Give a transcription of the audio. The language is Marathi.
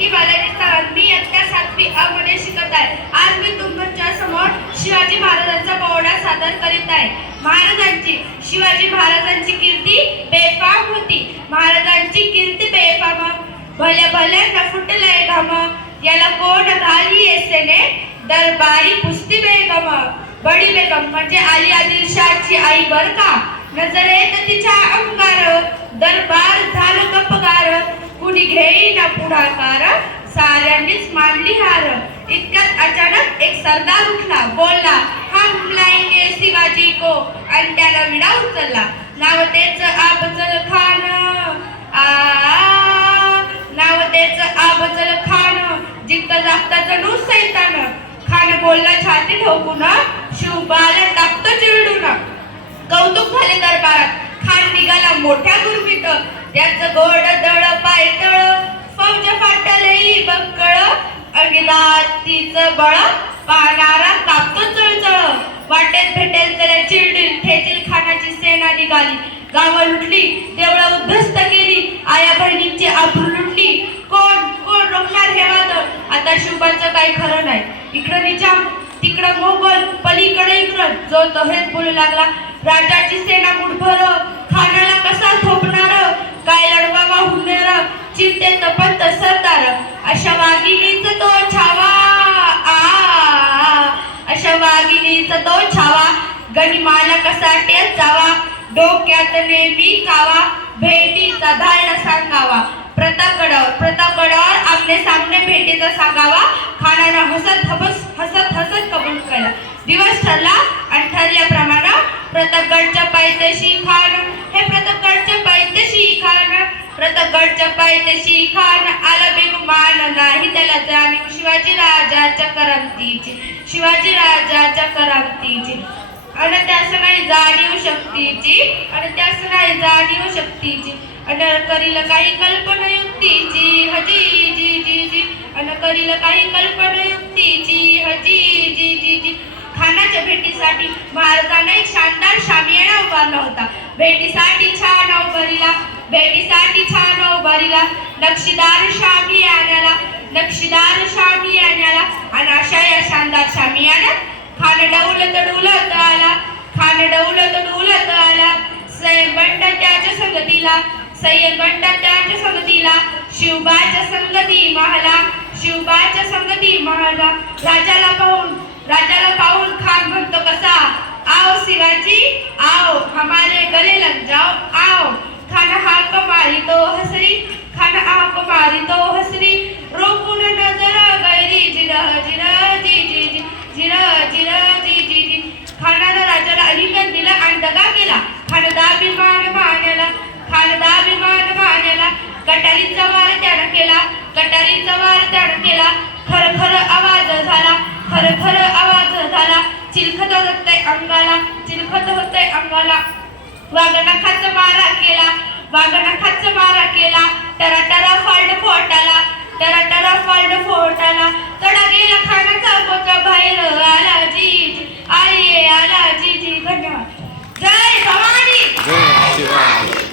की बालाजी मी इयत्ता 7वी अ मध्ये शिकत आहे. आज मी तुमच्या समोर शिवाजी महाराजांचा पोवाडा सादर करीत आहे. शिवाजी महाराजांची कीर्ती बेफाम होती. महाराजांची कीर्ती बेफाम, भल्या भल्या फुटलंय घाम, याला कोण घाली येसेने दरबारी पुस्ती बेगम. बडी बेगम म्हणजे आली आदिलशाहची आई बर का. नजरेत तिच्या अंगार दरबार झालं गपगार. कुणी घेईना पुढाकार, साऱ्यांनीच मानली हार. इतक्यात अचानक एक सरदार उठला, बोलला, हम लाएंगे शिवाजी को. आणि त्याला विडा उचलला. नाव त्याच अफजल खान. नाव त्याच अफजल खान. जिंकता जागता जणू सैतान. खान बोलला छाती ठोकून, शिवबाला टाकतो चिरडून. कौतुक झाले दरबारात. खान निघाला मोठ्या गुरमीत. त्याचं गोड दळ पायतळ, फौज फाटलई बक्कळ. अगिलातीचं बळ पाहणारा कापतो चळचळ. वाटेत भेटेल त्याला चिरडील, ठेचील खानाची सेना निघाली. गावं लुटली, देवळं उद्ध्वस्त केली, आया बहिणींची आबरू लुटली. कोण कोण रोखणार हे वादळ. आता शिवबाचं काही खरं नाही. इकडं निजाम, तिकडं मोगल, पलीकडे इंग्रज. जो तो हेच बोलू लागला, राजाची सेना मुठभर, खानाला कसा थोपणार. काय लढवावा हुंदेर, चिंतेत पंत सरदार. अशा वाघिणीचा तो छावा, अशा वाघिणीचा तो छावा. गनिमाला कसा टेच जावा, डोक्यात नेहमी कावा. भेटीचा धाडला सांगावा, प्रतापगडावर आमने सामने भेटीचा सांगावा. खानानं हसत कबूल केला. दिवस ठरला आणि ठरल्याप्रमाणे प्रतापगडच्या पायथ्याशी खान. हे प्रतापगडच्या पायथ्याशी खान. प्रतापगडच्या पायथ्याशी खान आला बेगुमान नाही त्याला जाणीव शिवाजी राजाच्या करामतीची. शिवाजी राजाच्या करामतीची. आणि त्यास नाही जाणीव शक्तीची. आणि त्यास नाही जाणीव शक्तीची. अन करील काही कल्पना युक्तीची. हजी जी जी जी. अन करील काही कल्पना युक्तीची. हजी जी जी जी. खानाच्या भेटीसाठी महाराजांना एक शानदार शामियाना उभारला होता. भेटीसाठी छान उभारीला. भेटीसाठी छान उभारीला. नक्षीदार शामियानाला. नक्षीदार शामियानाला. आणि अशा या शानदार शामियानात खान डौलत आला. खान डौलत आला. सैय्यद त्याच्या संगतीला. सैय्यद त्याच्या संगतीला. शिवबाच्या संगती महला. शिवबाच्या संगती महला. राजाला पाहून खान म्हणतो कसा, आओ शिवाजी आओ, हमारे गले लग जाओ आओ. खान हाक मारितो हसरी. खान हाक मारितो हसरी. रोखून नजर गैरी जिरह जिरह जी जी जी. जिरह जिरह जी जी जी. खानानं राजाला अलिंगन दिलं आणि दगा केला. खान दाभिमान मानला. खान दाभिमान मानला. कटारीचा वार त्यानं केला. कटारीचा वार त्यानं केला. खर खर आवाज झाला. खर खर आवाज झाला. चिलखत होतंय अंगाला. चिलखत होतंय अंगाला. वाघनखाचा मारा केला. वाघनखाचा मारा केला. टरा फाल्ड फोटाला. टरा फाल्ड फोटाला. तडा गेला खानाचा पोचा बाहेर आला जी जी. आला जी जी. धन्यवाद. जय भवानी. जय शिवाजी.